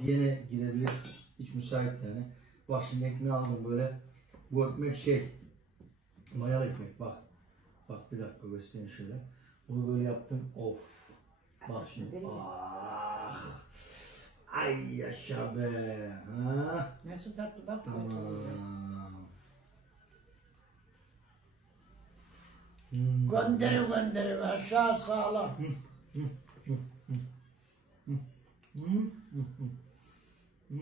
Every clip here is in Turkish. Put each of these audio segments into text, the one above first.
Diyene girebilir. Hiç müsait yani. Bak şimdi ekmeği aldım böyle. Bu ekmek şey. Mayalı ekmek bak. Bak bir dakika göstereyim şöyle. Bunu böyle yaptım. Of. Bak şimdi. Ah. Ay yaşa be. Ha? Nasıl tatlı bak. Tamam. Hmm. Gönderi gönderi aşağı sağlam.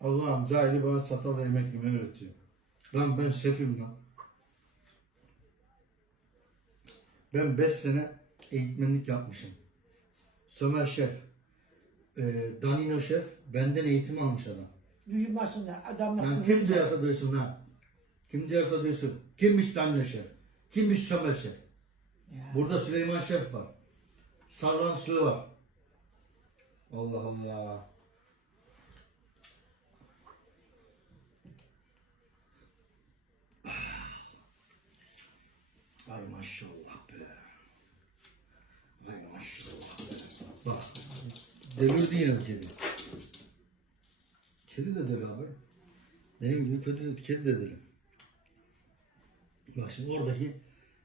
Allah'ım cahili bana çatal yemek yemeyi öğretiyor. Lan ben şefim lan. Ben 5 sene eğitmenlik yapmışım. Sömer şef, e, Danilo şef benden eğitim almış adam. Duymasın da adamla Yani kim duyarsa duysun ha. Kim duyarsa duysun. Kimmiş Danilo şef? Kimmiş Sömer şef? Burada Süleyman şef var. Savran Sulu var. Allah Allah. Ay maşallah be. Ay maşallah be. Bak. Devirdi yine kedi. Kedi de deli abi. Benim gibi kedi de, kedi de deli. Bak şimdi oradaki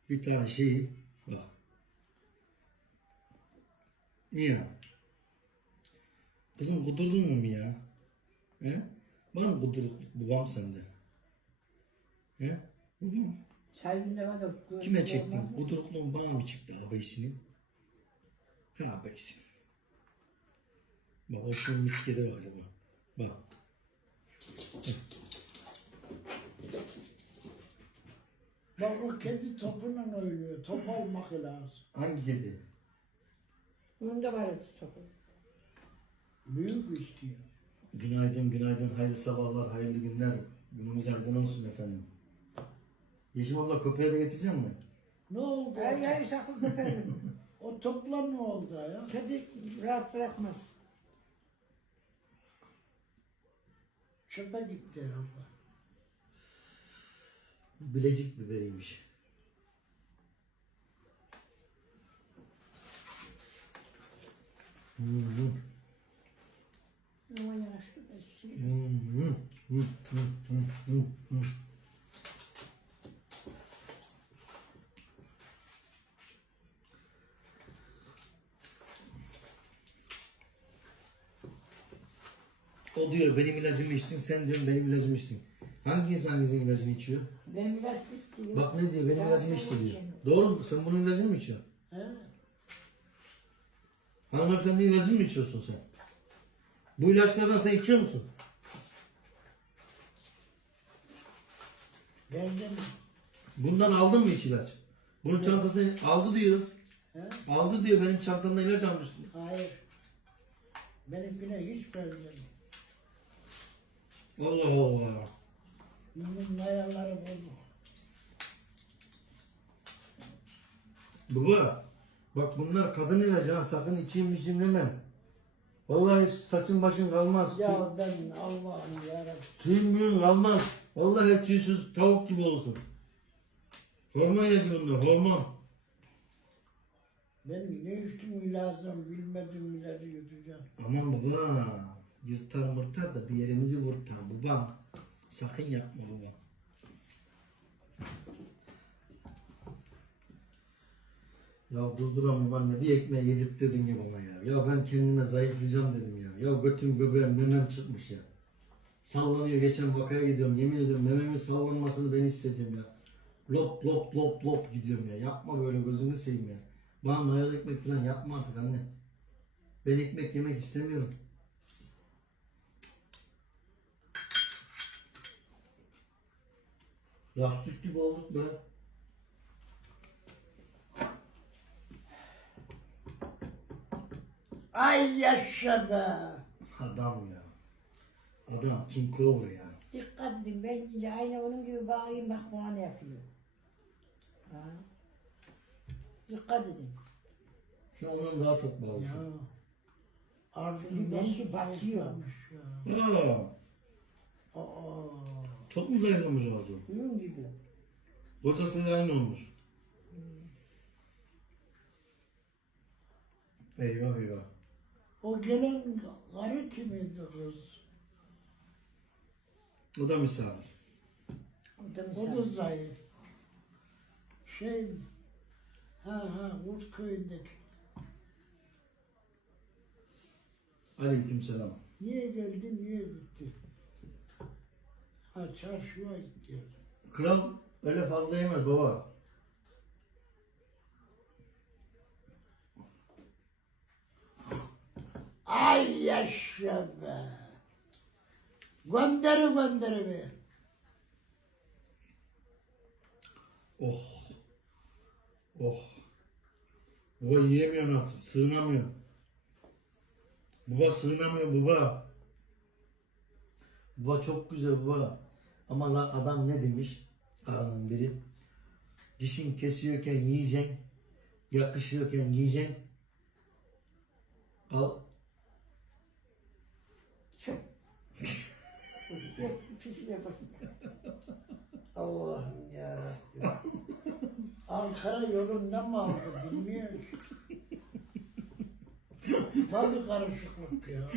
bir tane şeyi bak. Niye? Kızım kudurdun mu ya? He? Var mı kuduruk babam sende? He? Babam. Çay günde var da. Kime çektin? Kudurukluğun bana mı çıktı ağabeyisinin? Ha ağabeyisinin. Bak o şu miskede bak acaba. Bak. Bak o kedi topuyla oynuyor. Top olmak lazım. Hangi kedi? Bunun da var ötü topu. Büyük istiyor. Günaydın, günaydın. Hayırlı sabahlar, hayırlı günler. Günümüz aydın olsun efendim. Yeşim abla köpeği de getireceğim mi? Ne oldu? Her yeri sakın köpeğim. O topla ne oldu ya? Kedi rahat bırakmaz. Çöpe gitti herhalde. Bilecik biberiymiş. Ama da hı. O diyor benim ilacımı içtin, sen diyorsun benim ilacımı içtin. Hangi insan bizim ilacını içiyor? Benim ilaç bitti. Bak ne diyor, benim Ben ilacımı şunu içti diyor. Doğru mu? Sen bunun ilacını mı içiyorsun? He? Hanımefendi ilacını mı içiyorsun sen? Bu ilaçlardan sen içiyor musun? Verdim. Bundan aldın mı hiç ilaç? Bunun çantasını aldı diyor. He? Aldı diyor benim çantamdan ilaç almış. Hayır. Benimkine hiç vermedim. Allah Allah. Bunun mayaları bozuk. Baba bak bunlar kadın ilacı ha sakın içeyim içeyim deme. Vallahi saçın başın kalmaz. Ya ben Allah'ım yarabbim. Tüyün müyün kalmaz. Vallahi tüysüz tavuk gibi olsun. Hormon ilacı bunlar hormon. Benim ne içtim lazım bilmediğim ilacı yutacağım. Aman baba. Yırtar mırtar da bir yerimizi vurtar baba. Sakın yapma baba. Ya durduramıyorum anne bir ekmeği yedirttirdin ya bana ya. Ya ben kendime zayıflayacağım dedim ya. Ya götüm göbeğim memem çıkmış ya. Sallanıyor geçen vakaya gidiyorum yemin ediyorum mememin sallanmasını ben hissediyorum ya. Lop lop lop lop gidiyorum ya. Yapma böyle gözünü seveyim ya. Bana mayalı ekmek falan yapma artık anne. Ben ekmek yemek istemiyorum. Lastik gibi olduk be. Ay yaşa be. Adam ya. Adam King Clover ya. Dikkat edin ben iyice aynı onun gibi bağırayım bak bana ne yapıyor. Ha. Dikkat edin. Sen ondan daha çok Ya. bağlısın. Ardını Benimki batıyor. Aa, Aa. Çok mu zayıflamış vazo? Bilmiyorum gibi. Kocası da aynı olmuş. Eyvah eyvah. O gelen karı kimiydi kız? O da misafir. O da, o da zayıf. Şey, ha ha, Urtköy'deki. Aleyküm selam. Niye geldi, niye gitti? Ha çarşıya gitti. Kral öyle fazla yemez baba. Ay yaşa be. Gönderi gönderi be. Oh. Oh. Baba yiyemiyor artık. Sığınamıyor. Baba sığınamıyor baba. Baba çok güzel baba. Ama adam ne demiş? Ağanın biri. Dişin kesiyorken yiyeceksin. Yakışıyorken yiyeceksin. Al. Çok. Allah'ım ya Ankara yolundan mı aldı bilmiyorum. Tabii karışıklık ya.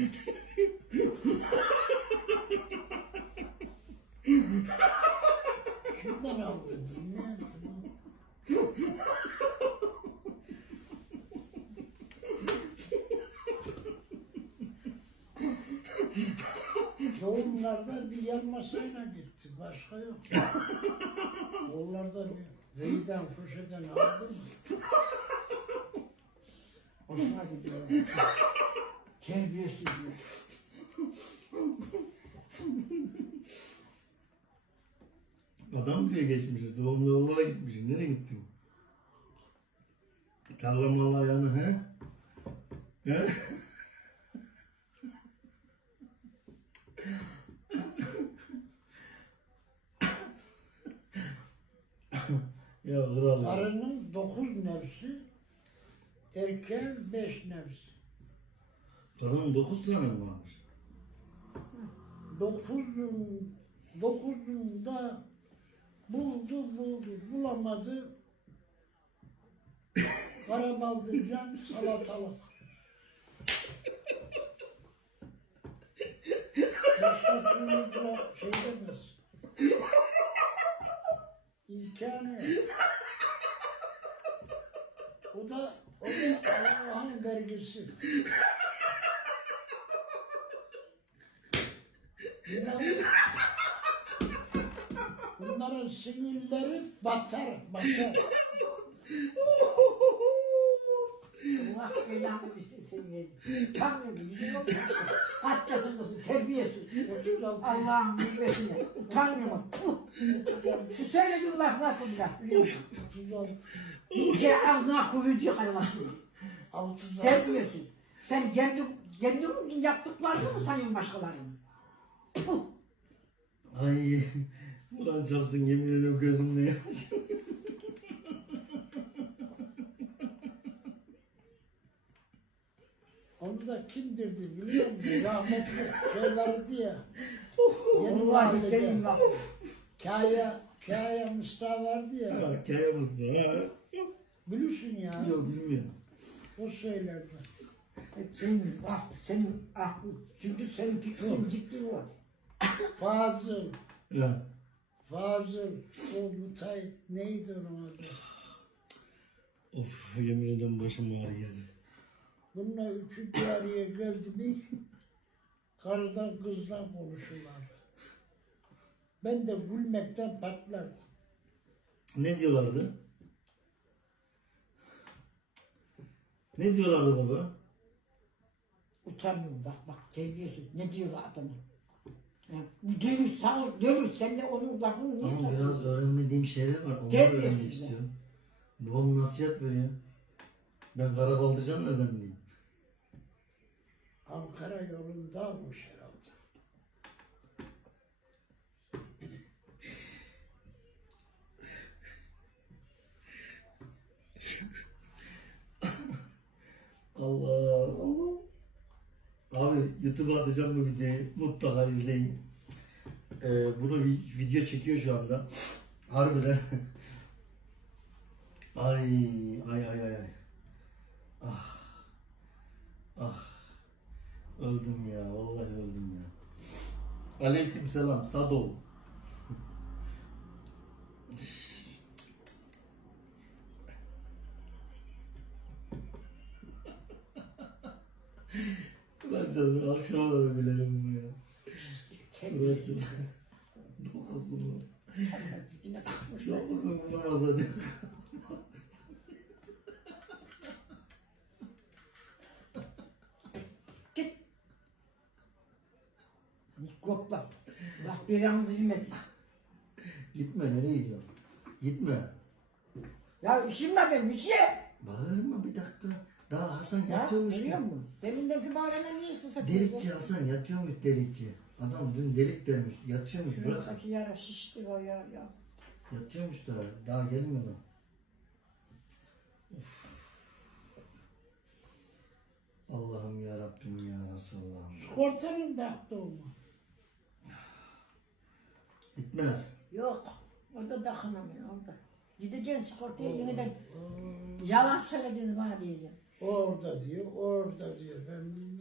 Kimden aldı bilmiyorum. Doğumlarda bir yanmasıyla gitti. Başka yok. Onlarda bir reyden, fuşeden aldı mı? Hoşuma gidiyor. Terbiyesiz. Adam bile geçmişiz. Doğumlu yollara gitmişiz. Nereye gittin? Tarla malla yanı he? He? ya kral. Karının dokuz nefsi, erkeğin beş nefsi. Karının dokuz tane mi varmış? Dokuzun, dokuzunda buldu buldu, bulamadı. Karabaldırcan salatalık. Başka türlü bırak şey demez. İmkanı yok. O da, o da Allah'ın vergisi. Bunların, sinirleri batar, batar. Allah belanı versin seni. Utanmıyor yüzün yok. Kaç yaşındasın terbiyesiz. 36, Allah'ın hürmetine. Utanmıyor. Şu söylediğin laf nasıl laf biliyor musun? 36, Bir kere ağzına hayvansın. 36. Terbiyesiz. Sen kendi, kendi yaptıklarını mı sanıyorsun başkalarını? Ay. Ulan çarpsın yemin ediyorum gözümde yaş. Onu da kimdirdi biliyor musun? Rahmetli şeylerdi ya. Yeni Vallahi senin mahallede. Kaya, Kaya Mustafa vardı ya. Ha, Kayamızda ha. Biliyorsun ya. Yok bilmiyorum. O söylerdi. Hep Senin laf, senin aklın. Çünkü senin fikrin ciddi var. Fazıl, Ha. Fazıl, o müteahhit neydi onun adı? Of yemin ederim başım ağrıyor. Bununla üçü bir araya geldi mi karıdan kızdan konuşurlar. Ben de gülmekten patlardım. Ne diyorlardı? Ne diyorlardı baba? Utanmıyorum bak bak terbiyesiz. Ne diyorlar adama? Ya, dönüş sağır, dönüş. Sen de onun lafını niye Ama biraz öğrenmediğim şeyler var. Onları Terbiyesiz öğrenmek ya. istiyorum. Babam nasihat veriyor. Ben Karabaldırcan nereden bileyim? Ankara yolunda olmuş herhalde. Allah Allah. Abi YouTube'a atacağım bu videoyu. Mutlaka izleyin. Ee, bunu video çekiyor şu anda. Harbiden. ay ay ay ay. Ah. Ah. Öldüm ya. Vallahi öldüm ya. Aleyküm selam. Sado. Ulan canım akşama da bilelim bunu ya. Ulan canım. Kaçmışlar. Dokuzunu bulamaz hadi. Git. Mikroplar. Bak belanızı yemesin. Gitme nereye gidiyorsun? Gitme. Ya işim var benim işim. Bağırma bir dakika. Daha Hasan Ya yatıyormuş. görüyor musun? Demin de kübareme niye ısırsak? Delikçi Hasan yatıyormuş delikçi. Adam dün delik demiş. Yatıyormuş bırak. Şuradaki yara şişti o ya ya. Yatıyormuş daha. Daha gelmedi. Of. Allah'ım ya Rabbim ya Resulallah'ım. Sigortanın da doğma. Bitmez. Yok. Orada takınamıyor orada. Gideceksin sigortaya yeniden. Yalan söylediniz bana diyeceğim. Orada diyor, orada diyor. Ben.